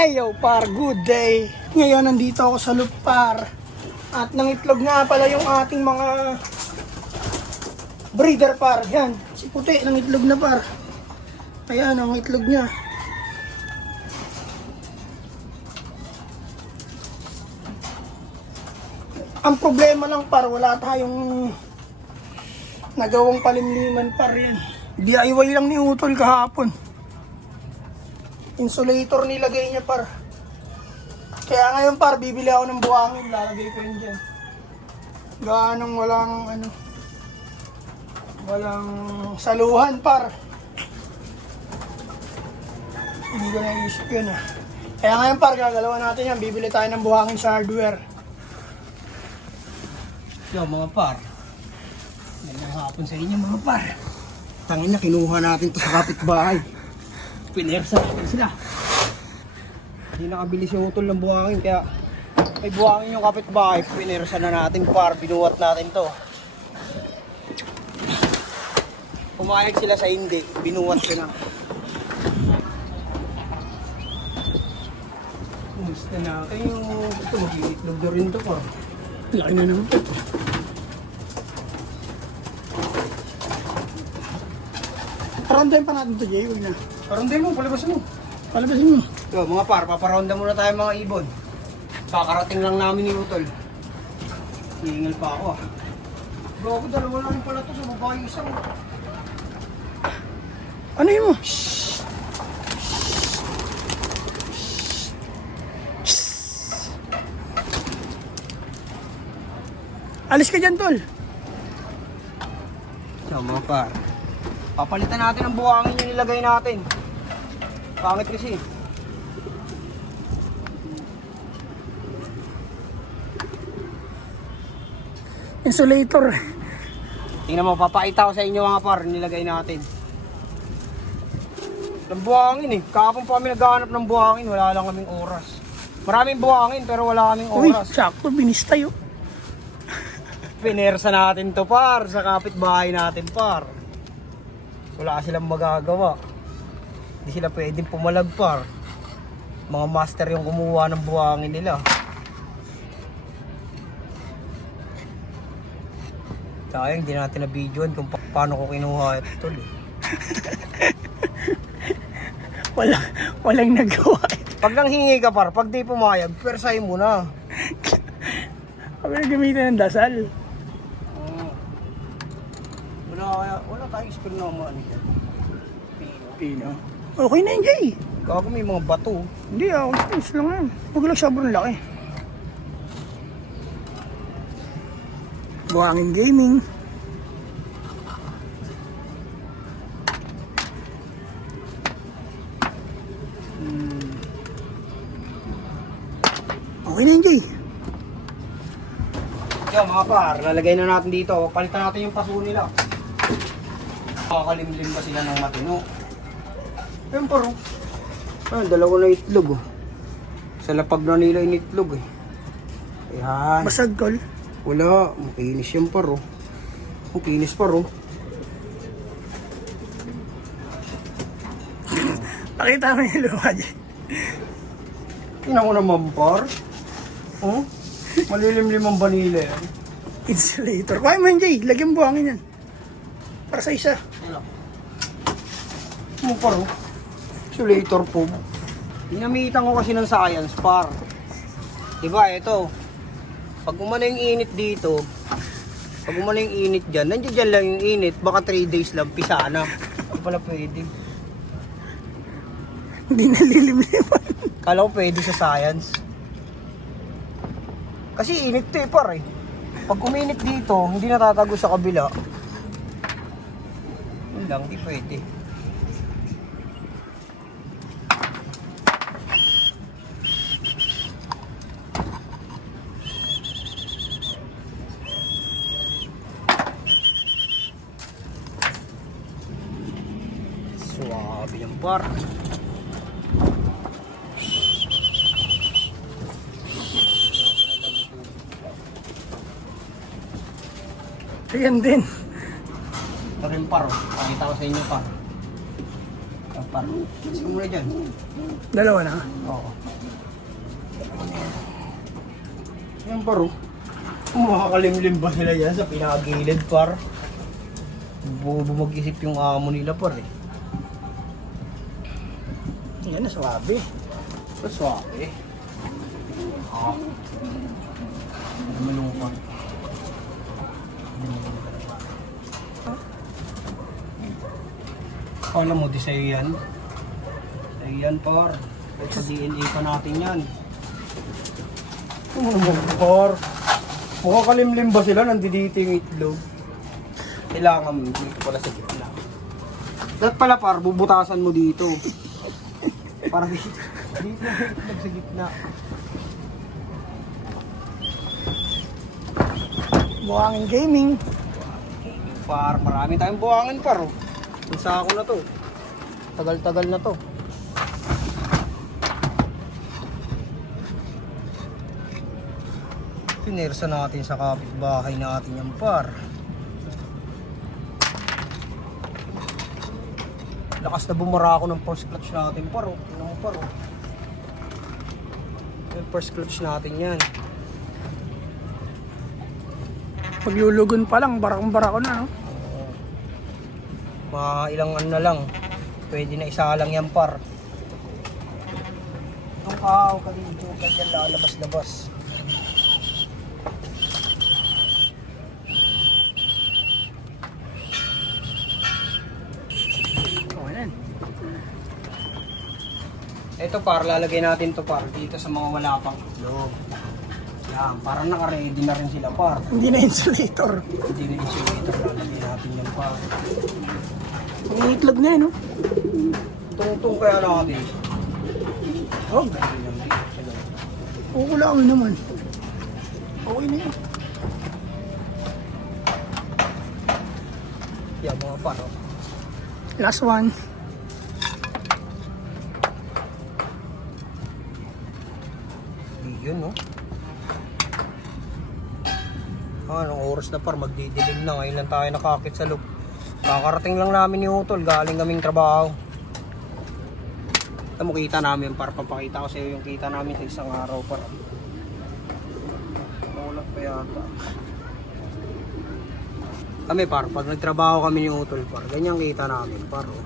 Eyo par, good day. Ngayon nandito ako sa loop par. At nangitlog nga pala yung ating mga breeder par. Yan, si puti nangitlog na par. Ayan ang itlog niya. Ang problema lang par, wala tayong nagawang palimliman par yan. DIY lang ni Utol kahapon. Insulator nilagay niya par. Kaya ngayon par, bibili ako ng buhangin, lalagay ko yun dyan. Ganong walang saluhan par. Hindi ko naisip yun ah. Kaya ngayon par, gagalawan natin yan, bibili tayo ng buhangin sa hardware. Yo mga par, magandang hapon sa inyo mga par. Tangin na, kinuha natin to sa kapitbahay. Pinersa natin sila. Hindi nakabili si Utol ng buhangin, kaya may buhangin yung kapitbahay. Pinersa na natin par, binuhat natin to. Pumayag sila sa hindi, binuhat ko na. Gusto natin yung ito, mag-iitlog na rin to par. Laki na naman ito. Parondahin pa natin ito, Jay. Huwag na. Parondahin mo, palabasin mo. Palabasin mo. Yo, mga par, paparonda muna tayo mga ibon. Kakarating lang namin ni Utol. Hihingal pa ako ah. Bro, dalawa na rin pala ito sa babae isang. Ano yun mo? Shhh. Alis ka dyan, Tol. So, mga par, papalitan natin ang buhangin yung nilagay natin. Pangit kasi. Insulator. Tingnan mo, papakita ko sa inyo mga par, nilagay natin. Ng buhangin eh. Kahapon pa kami naghahanap ng buhangin, wala lang kaming oras. Maraming buhangin pero wala kaming oras. Uy, sakto, binis tayo. Pinersa natin to par, sa kapitbahay natin par. Wala silang magagawa. Hindi sila pwedeng pumalag par. Mga master yung kumuha ng buhangin nila. Sayang, hindi natin na-videoan kung paano ko kinuha ito tol eh. Walang nagawa. Pag nanghingi ka par, pag di pumayag, persahin mo na. Kami na gamitin ng dasal. Wala tayong spell na ano dyan. Pino. Okay na yun, Jay. Kako may mga bato. Hindi ah, ayos lang yan. Huwag lang sobrang laki. Buhangin gaming. Okay na yun, Jay. Yo mga par, lalagay na natin dito. Palitan natin yung paso nila. Makakalimlim ba sila ng matino? Ayan paro. Ayan, dalawa na itlog oh. Sa lapag na nila yung itlog eh. Ayan. Basag tol? Wala, makinis yan paro. Makinis paro. Pakita mo yung luha dyan. Tingnan ko naman par. Oh? Malilimlim ang vanilla yan. Insulator. Kaya mo yun, Jay. Lagyan buhangin yan. Para sa isa. Ano paro? Insulator po. Ginamitan ko kasi ng science par. Diba ito. Pag umano yung init dito, pag umano yung init dyan, nandiyan dyan lang yung init. Baka 3 days lang, pisana. Hindi pala pwede. Hindi nalilimliman. Kala ko pwede sa science. Kasi init to eh par eh. Pag uminit dito, hindi natatago sa kabila. Yun lang, hindi pwede. Suwabe yung par. Ayan din. Ito rin par, pakita ko sa inyo par. Par, sige muna dyan. Dalawa na. Oo. Yan par, oh. Makakalimlim ba sila yan sa pinakagilid par? Mag-isip yung amo nila par eh. Yan, naswabe. Swabe. Ah. Malungkot. Alam mo, di sa'yo yan. Sa'yo yan, par. Sa DNA pa natin yan. Ano mo, par? Makakalimlim ba sila? Nandito yung itlog. Kailangan mo, dito pala sa gitna. Dapat pala, par, bubutasan mo dito. Para dito. Dito yung itlog sa gitna. Buhangin gaming. Par, marami tayong buhangin, par. Oh. Yung sako na to. Tagal-tagal na to. Pinersa natin sa kapitbahay natin yan, par. Lakas na bumara ako ng first clutch natin, par. Oh. Tingnan mo, par. Oh. Yung first clutch natin yan. Paglulugon pa lang, barakong-bara ko na, no? Mga ilang ano na lang. Pwede na isa lang yan, par. Itong kahaw ka dito, ganyan lalabas-labas. Okay na. Ito par, lalagay natin to par dito sa mga wala pang itlog. Yan, parang naka-ready na rin sila par. Hindi na insulator. Hindi na insulator, lalagay natin yan par. May itlog na yun, no? Tungtong kaya natin. Oh, okay lang naman. Okay na yun. Yan mga par. Oh. Last one. Yun, no? Anong oras na par, magdidilim na. Ngayon lang tayo nakakit sa loop. Kakarating lang namin yung utol, galing kaming trabaho. Ito mo kita namin par, papakita ko sa iyo yung kita namin sa isang araw par. Ulat pa yata. Kami par, pag nagtrabaho kami yung utol par, ganyan kita namin par. Oh.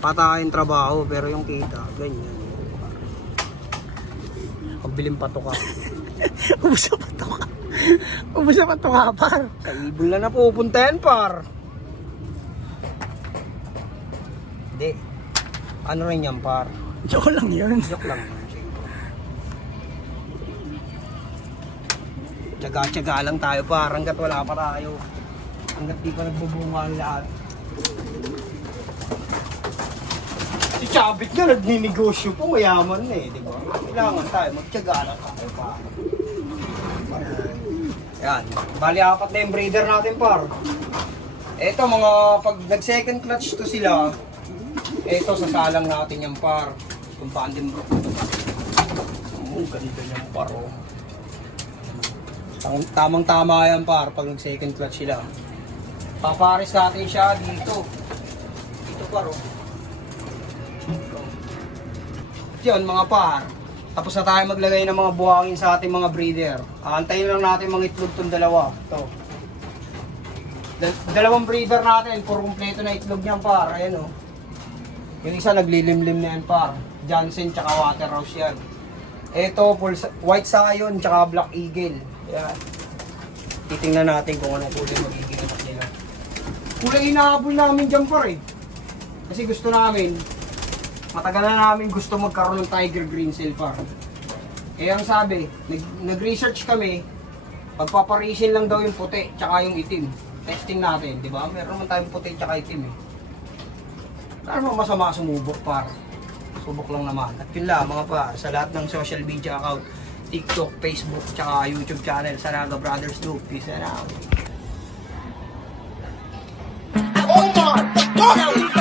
Patayin trabaho pero yung kita, ganyan. Pagbiling patoka. Ubus na patoka. Ubus na patoka, par. Sa ibon na napupunta yan, par. Hindi. Ano rin yan, par? Joke lang yun. Joke lang. Tsaga-tsaga lang tayo, par. Hanggat wala pa tayo. Hanggat di pa nagbubunga ang lahat. Si Chabit nga nagninegosyo po, mayaman na eh, di ba? Kailangan tayo, magtyaga lang tayo, par. Yan. Bali, 4 na yung breeder natin, par. Eto, mga pag nag-second clutch to sila, eto, sasalang natin yung par. Kung paan din bro. Ganito yung par, oh. Tamang-tama yan, par, pag nag-second clutch sila. Papares natin siya dito. Dito, par, oh. Yun, mga par. Tapos na tayo maglagay ng mga buhangin sa ating mga breeder. Aantayin lang natin mga itlog tong dalawa. Ito. Dalawang breeder natin, puro kumpleto na itlog niyan par. Ayan o. Yung isa naglilimlim na yan par. Johnson tsaka Waterhouse yan. Ito, White Scion tsaka Black Eagle. Ayan. Titingnan natin kung anong kulay magiging anak nila. Kulay inahabol namin dyan par eh. Kasi gusto namin, matagal na namin gusto magkaroon ng Tiger Green Seal par. Kaya ang sabi, nag-research kami, pagpaparisin lang daw yung puti tsaka yung itim. Testing natin, di ba? Meron naman tayong puti tsaka itim eh. Ano masama sumubok par? Subok lang naman. At yun lang mga par, sa lahat ng social media account, TikTok, Facebook, tsaka YouTube channel, Sanaga Brothers Loop. Peace and out. Oh my God!